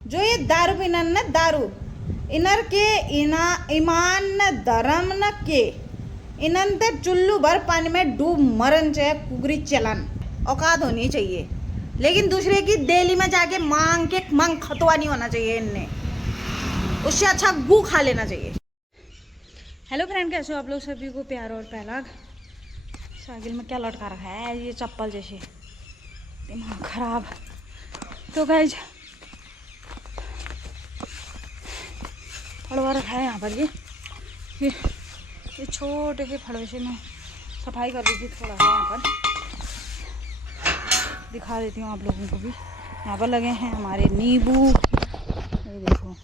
जो ये दारू पीना न दारू इनर के ईमान न धर्म न के इनन ते चुल्लू भर पानी में डूब मरन चाहे कुगरी चलन औकात होनी चाहिए, लेकिन दूसरे की देली में जाके मांग के मांग खतवा नहीं होना चाहिए। इनने उससे अच्छा गू खा लेना चाहिए। हेलो फ्रेंड, कैसे हो आप लोग? सभी को प्यार और पहला। साइकिल में क्या लटका रखा है ये चप्पल जैसे, दिमाग खराब। तो गाइज फड़वा रखा है यहाँ पर। ये छोटे से फड़वे से मैं सफाई कर रही थी थोड़ा सा। यहाँ पर दिखा देती हूँ आप लोगों को भी। यहाँ पर लगे हैं हमारे नींबू, ये देखो,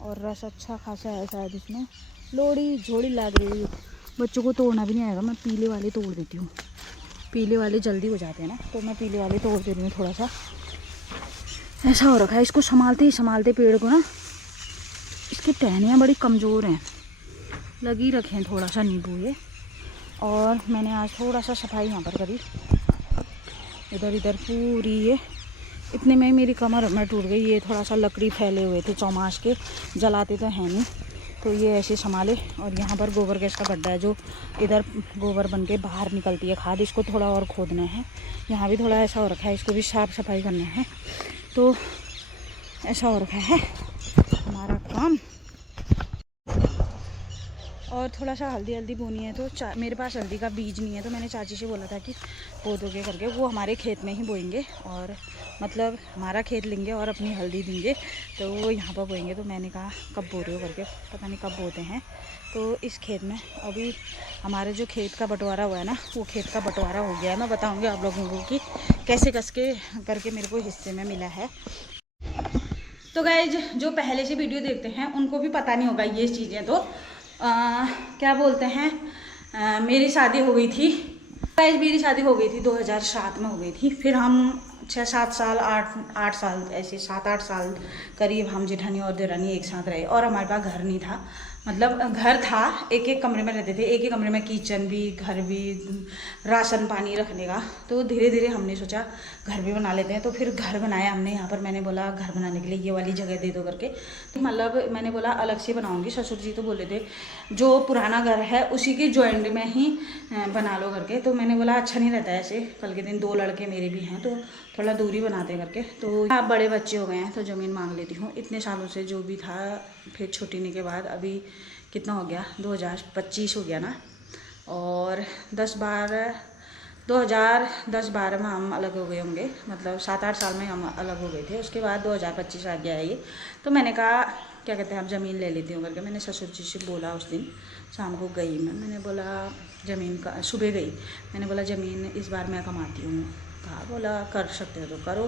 और रस अच्छा खासा है शायद इसमें। लोड़ी झोड़ी लग रही है, बच्चों को तोड़ना भी नहीं आएगा। मैं पीले वाले तोड़ देती हूँ, पीले वाले जल्दी हो जाते हैं ना, तो मैं पीले वाले तोड़ दे रही हूँ। थोड़ा सा ऐसा हो रखा है, इसको संभालते ही संभालते पेड़ को ना, इसकी टहनियाँ बड़ी कमज़ोर हैं, लगी रखे हैं थोड़ा सा नींबू ये। और मैंने आज थोड़ा सा सफाई यहाँ पर करी, इधर इधर पूरी। ये इतने में ही मेरी कमर में टूट गई। ये थोड़ा सा लकड़ी फैले हुए थे चौमास के, जलाते तो हैं नहीं, तो ये ऐसे संभाले। और यहाँ पर गोबर गैस का गड्ढा है, जो इधर गोबर बन के बाहर निकलती है खाद, इसको थोड़ा और खोदना है। यहाँ भी थोड़ा ऐसा हो रखा है, इसको भी साफ सफाई करना है। तो ऐसा हो रखा है हमारा काम। और थोड़ा सा हल्दी बोनी है, तो मेरे पास हल्दी का बीज नहीं है, तो मैंने चाची से बोला था कि बो दोगे करके। वो हमारे खेत में ही बोएंगे, और मतलब हमारा खेत लेंगे और अपनी हल्दी देंगे, तो वो यहाँ पर बोएंगे। तो मैंने कहा कब बो रहे हो करके, पता नहीं कब बोते हैं। तो इस खेत में अभी हमारे जो खेत का बंटवारा हुआ है ना, वो खेत का बंटवारा हो गया है। मैं बताऊँगी आप लोगों को कि कैसे कस के करके मेरे को हिस्से में मिला है। तो गाइज जो पहले से वीडियो देखते हैं उनको भी पता नहीं होगा ये चीज़ें। तो क्या बोलते हैं, मेरी शादी हो गई थी गाइज, मेरी शादी हो गई थी 2007 में हो गई थी। फिर हम 6-7 साल 8 साल ऐसे 7-8 साल करीब हम जेठानी और देरानी एक साथ रहे। और हमारे पास घर नहीं था, मतलब घर था, एक एक कमरे में रहते थे, एक एक कमरे में किचन भी, घर भी, राशन पानी रखने का। तो धीरे धीरे हमने सोचा घर भी बना लेते हैं। तो फिर घर बनाया हमने यहाँ पर। मैंने बोला घर बनाने के लिए ये वाली जगह दे दो करके, तो मतलब मैंने बोला अलग से बनाऊंगी। ससुर जी तो बोले थे जो पुराना घर है उसी के जॉइंट में ही बना लो करके। तो मैंने बोला अच्छा नहीं रहता है ऐसे, कल के दिन 2 लड़के मेरे भी हैं, तो थोड़ा दूरी बनाते करके। तो आप बड़े बच्चे हो गए हैं तो ज़मीन मांग लेती हूँ। इतने सालों से जो भी था, फिर छुट्टी के बाद अभी कितना हो गया, 2025 हो गया ना। और 2010-12 में हम अलग हो गए होंगे, मतलब 7-8 साल में हम अलग हो गए थे। उसके बाद 2025 आ गया है ये। तो मैंने कहा क्या कहते हैं, आप ज़मीन ले लेती हूँ करके। मैंने ससुर जी से बोला, उस दिन शाम को गई मैंने बोला ज़मीन का, सुबह गई, मैंने बोला ज़मीन इस बार मैं कमाती हूँ। कहा, बोला कर सकते हो तो करो।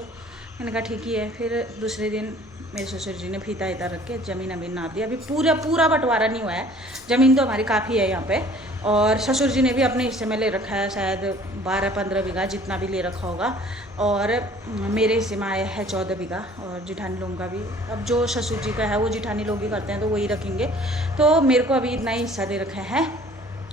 मैंने कहा ठीक ही है। फिर दूसरे दिन मेरे ससुर जी ने फीता इता रख के ज़मीन अमीन नाप दिया। अभी पूरा बंटवारा नहीं हुआ है, ज़मीन तो हमारी काफ़ी है यहाँ पे। और ससुर जी ने भी अपने हिस्से में ले रखा है, शायद 12-15 बीघा जितना भी ले रखा होगा। और मेरे हिस्से में आया है 14 बीघा, और जिठानी लोगों का भी। अब जो ससुर जी का है वो जिठानी लोग ही करते हैं, तो वही रखेंगे। तो मेरे को अभी इतना ही हिस्सा दे रखा है,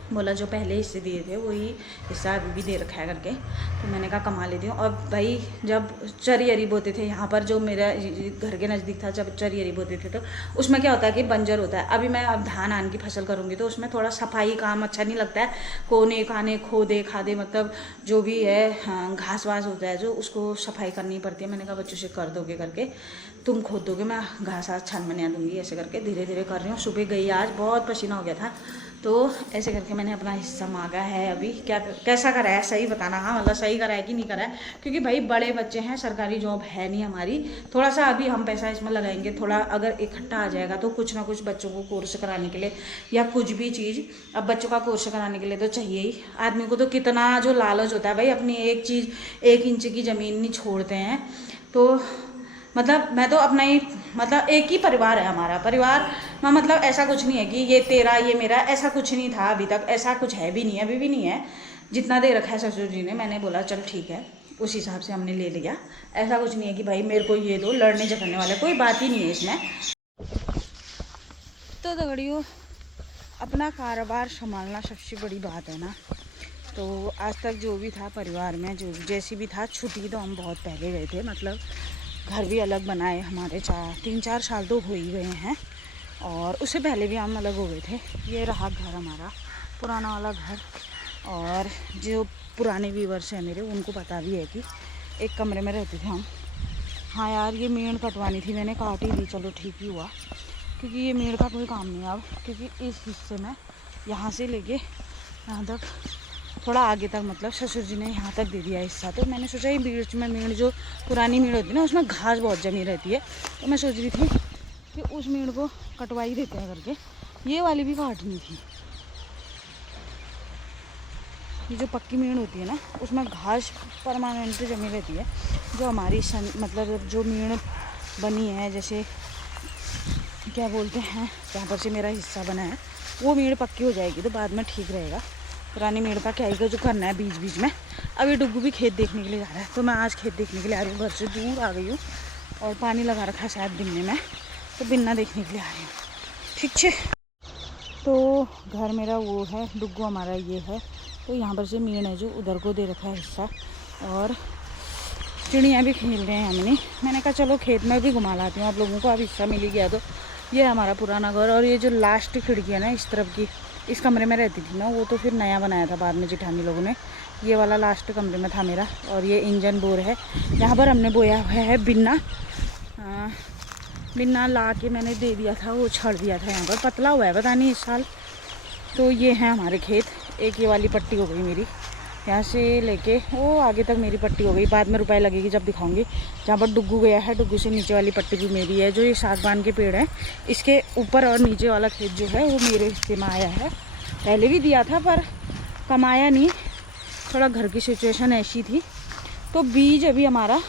बोला जो पहले हिस्से दिए थे वही हिस्सा अभी भी दे रखा है करके। तो मैंने कहा कमा लेती हूँ। और भाई जब चरी अरी बोते थे यहाँ पर, जो मेरा घर के नज़दीक था, जब चरी अरी बोते थे, तो उसमें क्या होता है कि बंजर होता है। अभी मैं अब धान आन की फसल करूँगी, तो उसमें थोड़ा सफाई काम अच्छा नहीं लगता है। कोने काने खोदे खादे, मतलब जो भी है, हाँ, घास वास होता है जो, उसको सफाई करनी पड़ती है। मैंने कहा बच्चों से कर दोगे करके, तुम खोद दोगे, मैं घास आस छान बना दूँगी। ऐसे करके धीरे धीरे कर रही हूँ। सुबह गई आज, बहुत पसीना हो गया था, तो ऐसे करके मैंने अपना हिस्सा मांगा है। अभी क्या कैसा करा है सही बताना, हाँ मतलब सही करा है कि नहीं करा है, क्योंकि भाई बड़े बच्चे हैं, सरकारी जॉब है नहीं हमारी। थोड़ा सा अभी हम पैसा इसमें लगाएंगे, थोड़ा अगर इकट्ठा आ जाएगा तो कुछ ना कुछ बच्चों को कोर्स कराने के लिए, या कुछ भी चीज़। अब बच्चों का कोर्स कराने के लिए तो चाहिए ही आदमी को। तो कितना जो लालच होता है भाई, अपनी एक चीज़ 1 इंच की ज़मीन नहीं छोड़ते हैं। तो मतलब मैं तो अपना ही, मतलब एक ही परिवार है हमारा परिवार में, मतलब ऐसा कुछ नहीं है कि ये तेरा ये मेरा, ऐसा कुछ नहीं था अभी तक, ऐसा कुछ है भी नहीं है, अभी भी नहीं है। जितना दे रखा है ससुर जी ने, मैंने बोला चल ठीक है, उस हिसाब से हमने ले लिया। ऐसा कुछ नहीं है कि भाई मेरे को ये दो, लड़ने झगड़ने वाले कोई बात ही नहीं है इसमें। तो दगड़ियों, अपना कारोबार संभालना सबसे बड़ी बात है ना। तो आज तक जो भी था परिवार में, जो जैसी भी था, छुट्टी तो हम बहुत पहले गए थे, मतलब घर भी अलग बनाए हमारे 3-4 साल तो हो ही गए हैं, और उससे पहले भी हम अलग हो गए थे। ये रहा घर हमारा पुराना वाला घर। और जो पुराने व्यूवर्स हैं मेरे, उनको पता भी है कि एक कमरे में रहते थे हम। हाँ यार, ये मेड़ कटवानी थी, मैंने काट ही दी, चलो ठीक ही हुआ, क्योंकि ये मेड़ का कोई काम नहीं अब, क्योंकि इस हिस्से में यहाँ से लेके यहाँ तक थोड़ा आगे तक, मतलब ससुर जी ने यहाँ तक दे दिया हिस्सा। तो मैंने सोचा ये बीच में मेड़, जो पुरानी मेड़ होती है ना, उसमें घास बहुत जमी रहती है, तो मैं सोच रही थी कि उस मेड़ को कटवा ही देते हैं करके। ये वाली भी काटनी थी। ये जो पक्की मेड़ होती है ना, उसमें घास परमानेंट जमी रहती है। जो हमारी मतलब जो मेड़ बनी है, जैसे क्या बोलते हैं, जहाँ पर से मेरा हिस्सा बना है, वो मेड़ पक्की हो जाएगी तो बाद में ठीक रहेगा। पुरानी मेड़ का क्या ही जो करना है बीच बीच में। अभी डुग्गू भी खेत देखने के लिए जा रहा है, तो मैं आज खेत देखने के लिए आ रही हूँ। घर से दूर आ गई हूँ और पानी लगा रखा है शायद बिन्ने में, तो बिन्ना देखने के लिए आ रही हूँ। ठीक है, तो घर मेरा वो है, डुग्गू हमारा ये है। तो यहाँ पर से मेड़ है जो उधर को दे रखा है हिस्सा, और चिड़ियाँ भी खेल रहे हैं हमने। मैंने कहा चलो खेत में भी घुमा लाती हूँ आप लोगों को, अब हिस्सा मिल ही गया। तो ये है हमारा पुराना घर, और ये जो लास्ट खिड़की है ना इस तरफ की, इस कमरे में रहती थी ना, वो तो फिर नया बनाया था बाद में जेठानी लोगों ने। ये वाला लास्ट कमरे में था मेरा। और ये इंजन बोर है, यहाँ पर हमने बोया हुआ है बिन्ना। बिन्ना ला के मैंने दे दिया था, वो छड़ दिया था यहाँ पर, पतला हुआ है पता नहीं इस साल। तो ये है हमारे खेत। एक ये वाली पट्टी हो गई मेरी, यहाँ से लेके वो आगे तक मेरी पट्टी हो गई। बाद में रुपए लगेगी जब दिखाऊंगी। जहाँ पर डुग्गू गया है, डुग्गू से नीचे वाली पट्टी भी मेरी है। जो ये सागवान के पेड़ हैं, इसके ऊपर और नीचे वाला खेत जो है वो मेरे हिस्से में आया है। पहले भी दिया था पर कमाया नहीं, थोड़ा घर की सिचुएशन ऐसी थी। तो बीज अभी हमारा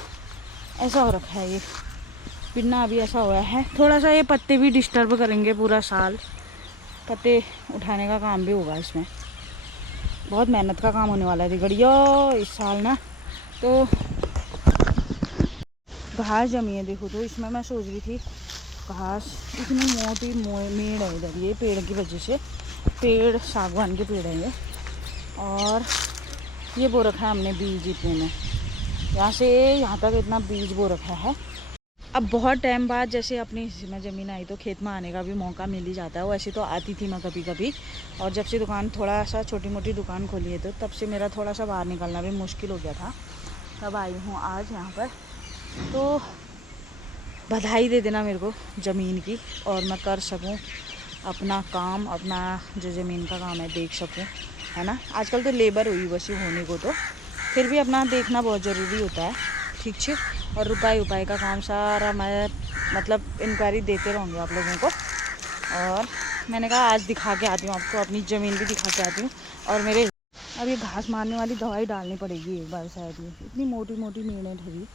ऐसा हो रखा है, ये बिन्ना अभी ऐसा हुआ है। थोड़ा सा ये पत्ते भी डिस्टर्ब करेंगे पूरा साल, पत्ते उठाने का काम भी होगा इसमें। बहुत मेहनत का काम होने वाला है दिगड़िया इस साल ना। तो घास जमी है देखो, तो इसमें मैं सोच रही थी घास इतनी मोटी मेड़ है इधर, ये पेड़ की वजह से, पेड़ सागवान के पेड़ है ये। और ये बो रखा है हमने बीज इतने में, यहाँ से यहाँ तक इतना बीज बो रखा है। अब बहुत टाइम बाद जैसे अपनी हिस्से में ज़मीन आई, तो खेत में आने का भी मौका मिल ही जाता है। वैसे तो आती थी मैं कभी कभी, और जब से दुकान थोड़ा सा छोटी मोटी दुकान खोली है, तो तब से मेरा थोड़ा सा बाहर निकलना भी मुश्किल हो गया था। तब आई हूँ आज यहाँ पर। तो बधाई दे देना मेरे को ज़मीन की, और मैं कर सकूँ अपना काम, अपना जो ज़मीन का काम है देख सकूँ, है ना। आजकल तो लेबर हुई वैसे होने को, तो फिर भी अपना देखना बहुत ज़रूरी होता है, ठीक है। और रुपये का काम सारा मैं मतलब इंक्वायरी देते रहूँगी आप लोगों को। और मैंने कहा आज दिखा के आती हूँ आपको, अपनी ज़मीन भी दिखा के आती हूँ। और मेरे अब ये घास मारने वाली दवाई डालनी पड़ेगी एक बार शायद, ये इतनी मोटी मोटी मेड़ें ठहरी।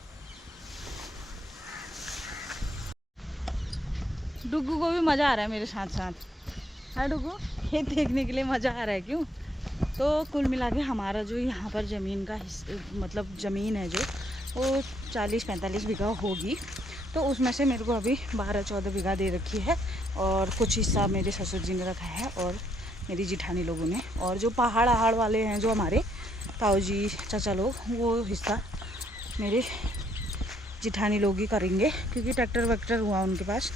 डुग्गू को भी मज़ा आ रहा है मेरे साथ साथ, है डुग्गू, खेत देखने के लिए मज़ा आ रहा है क्यों। तो कुल मिला के हमारा जो यहाँ पर ज़मीन का मतलब ज़मीन है जो, वो 40-45 बीघा होगी। तो उसमें से मेरे को अभी 12-14 बीघा दे रखी है, और कुछ हिस्सा मेरे ससुर जी ने रखा है और मेरी जिठानी लोगों ने। और जो पहाड़ वाले हैं जो हमारे ताऊ जी चाचा लोग, वो हिस्सा मेरे जिठानी लोग ही करेंगे, क्योंकि ट्रैक्टर वैक्टर हुआ उनके पास,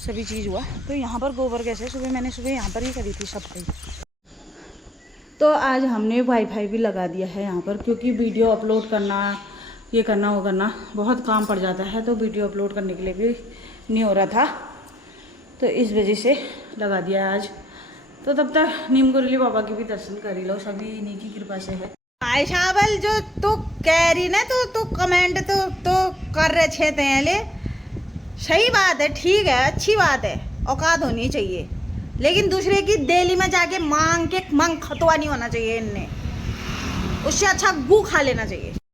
सभी चीज़ हुआ। तो यहाँ पर गोबर गैस है, मैंने सुबह यहाँ पर ही करी थी सब कहीं। तो आज हमने वाईफाई भी लगा दिया है यहाँ पर, क्योंकि वीडियो अपलोड करना, ये करना वो करना बहुत काम पड़ जाता है। तो वीडियो अपलोड करने के लिए भी नहीं हो रहा था, तो इस वजह से लगा दिया आज। तो तब तक नीम गुरली बाबा के भी दर्शन कर ही लो, सभी इन्हीं की कृपा से है। आयशाबल जो तू कह रही ना, तो कमेंट तो कर रहे छे तेले, सही बात है, ठीक है, अच्छी बात है, औकात होनी चाहिए। लेकिन दूसरे की दिल्ली में जाके मांग खतवा नहीं होना चाहिए इनने, उससे अच्छा गू खा लेना चाहिए।